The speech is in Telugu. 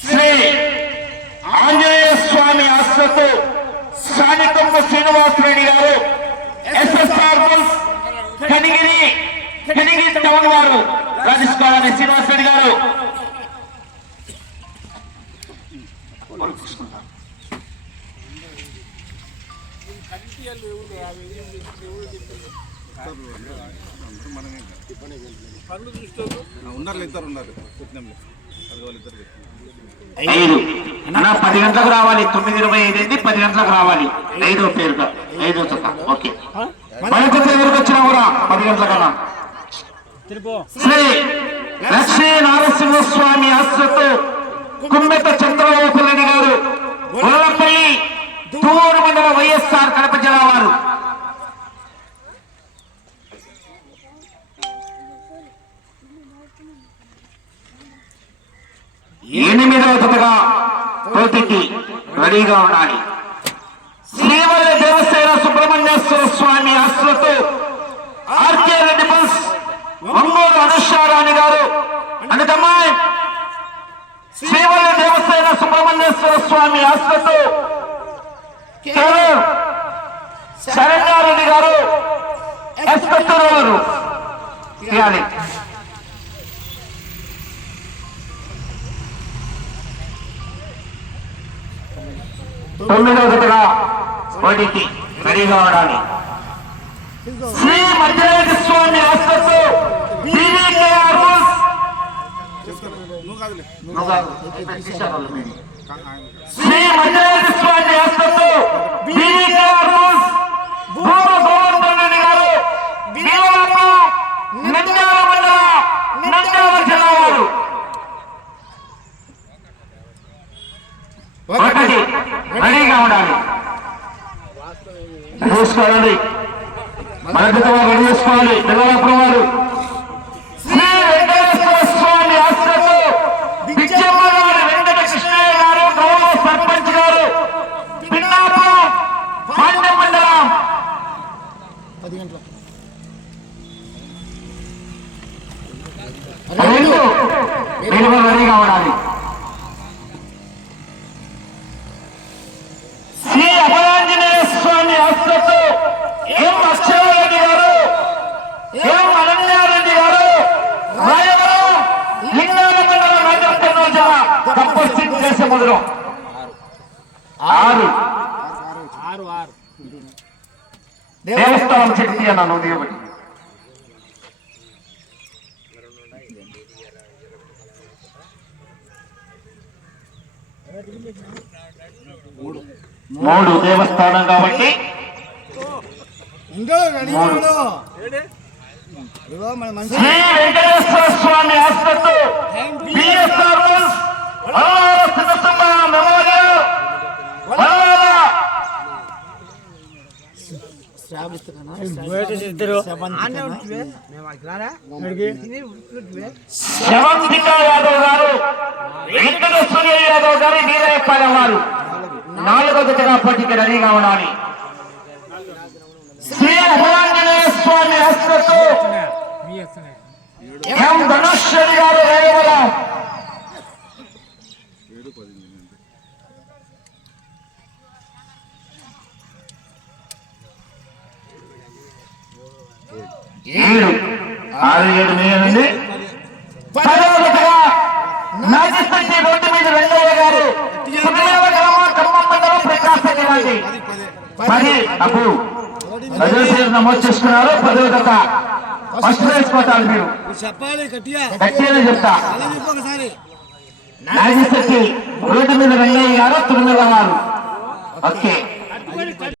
శ్రీ ఆంజనేయ స్వామి ఆశ్రతో స్థానికమ్మ శ్రీనివాసరెడ్డి గారు ఎస్ఎస్ఆర్ కనిగిరి కనిగిరి టౌన్ వారు రాజేశ్వరాన్ని శ్రీనివాసరెడ్డి గారు. ఉన్నారు ఇద్దరు ఉన్నారు ఐదు అన్నా పది గంటలకు రావాలి తొమ్మిది ఇరవై ఐదు అయింది పది గంటలకు రావాలి. ఐదో పేరుగా ఐదో చక్క ఓకే. మనకు దగ్గరకు వచ్చినా కూడా పది గంటలకన్నా. శ్రీ లక్ష్మీ నారసింహస్వామి ఆశ్రతో కుమ్మెత చంద్రబాబు రెడ్డి గారు ఎనిమిదవ జతగా పోటీకి రెడీగా ఉండాలి? Srivalli Devasena Subrahmanyeswara Swamy ఆశ్రతో R K Reddy bus Ongole Anusharani గారు అందుకమ్మాయి శ్రీవల్లి దేవసేన సుబ్రహ్మణ్యేశ్వర స్వామి ఆశ్రతో కేవలం శరణ్యారెడ్డి గారు ఎస్పెక్టర్ గారు ఇవ్వాలి తొమ్మిదవ జతగా పోటీకి రెడీగా ఉండాలి శ్రీ మధ్యరేఖ స్వామి కాదులే శ్రీ మధ్యరేఖ స్వామి వారు. ఒకటి. రెడీగా ఉండాలి. చూసుకోవాలి బాధ్యతగా రెడీ చేసుకోవాలి. పిల్లలప్పుడు వారు. శ్రీ వెంకటేశ్వర స్వామి ఆశ్రతో బిచ్చమ్మ గారు వెంకట కృష్ణయ్య గారు గౌరవ సర్పంచ్ గారు పిన్నాపురం మండలం రెండు. మీరు రెడీగా ఉండాలి శ్రీ అభయాంజనేయ స్వామి ఆశ్రతో ఎం అక్షరారెడ్డి గారు ఎం అనన్యారెడ్డి గారు రాయవరం లింగాల మండలం నాగరకర్నూలు జిల్లా మొదలు ఆరు. దేవస్థానం శక్తి అన్నాను దిగబడి మూడు దేవస్థానం కాబట్టి. శ్రీ వెంకటేశ్వర స్వామి ఆశ్రతో యాదవ్ గారు వెంకట సూర్య యాదవ్ గారు వీరయ్యపాలెం వారు. నాలుగో జతగా పోటీకి రెడీగా ఉండాలి. శ్రీ అభయాంజనేయ స్వామి ఆశ్రతో ఎం గారు ఏడు ఆరు ఏడు మీనండి పదవదిగా నాగిపల్లి రోడ్డు మీద వెంకయ్య గారు సుఖదేవ గ్రామం ఖమ్మం మండలం ప్రకాశం జిల్లాది. పది పదే పది అప్పు పదో పేరు నమోదు చేసుకున్నారు. పదో ఫస్ట్ మీరు. చెప్పాలి గట్టిగా. గట్టిగా చెప్తా. నాగిశెట్టి రోడ్డు మీద వెంకయ్య గారు తిరుమల వారు ఓకే.